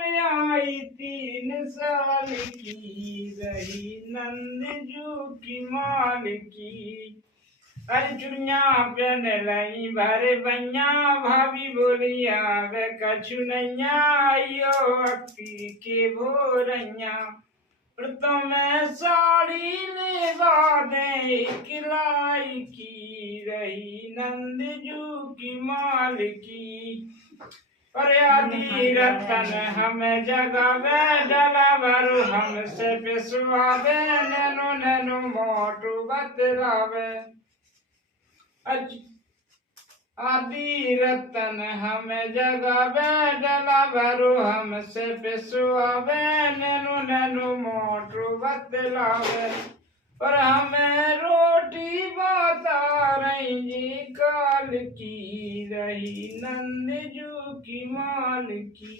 में आई 3 साल की रही नंद जू की माल की। अरे चुड़िया पहन लाई भरे भैया भाभी बोलिया वे कछु नैया आइयो अक्ति के भोरैया। तो मैं साड़ी लेवा दे किलाई की रही नंदजू की माल की। अरे आदि रतन हमें जगावे डलावरु हमसे पिसवावे नैनो नैनो मोटू बतलावे। आदि रतन हमें जगावे डलावरु हमसे पिसवावे नैनो नैनो मोटू बतलावे। और हमें रोटी बता रही जी काल की रही नंदजू की माल की।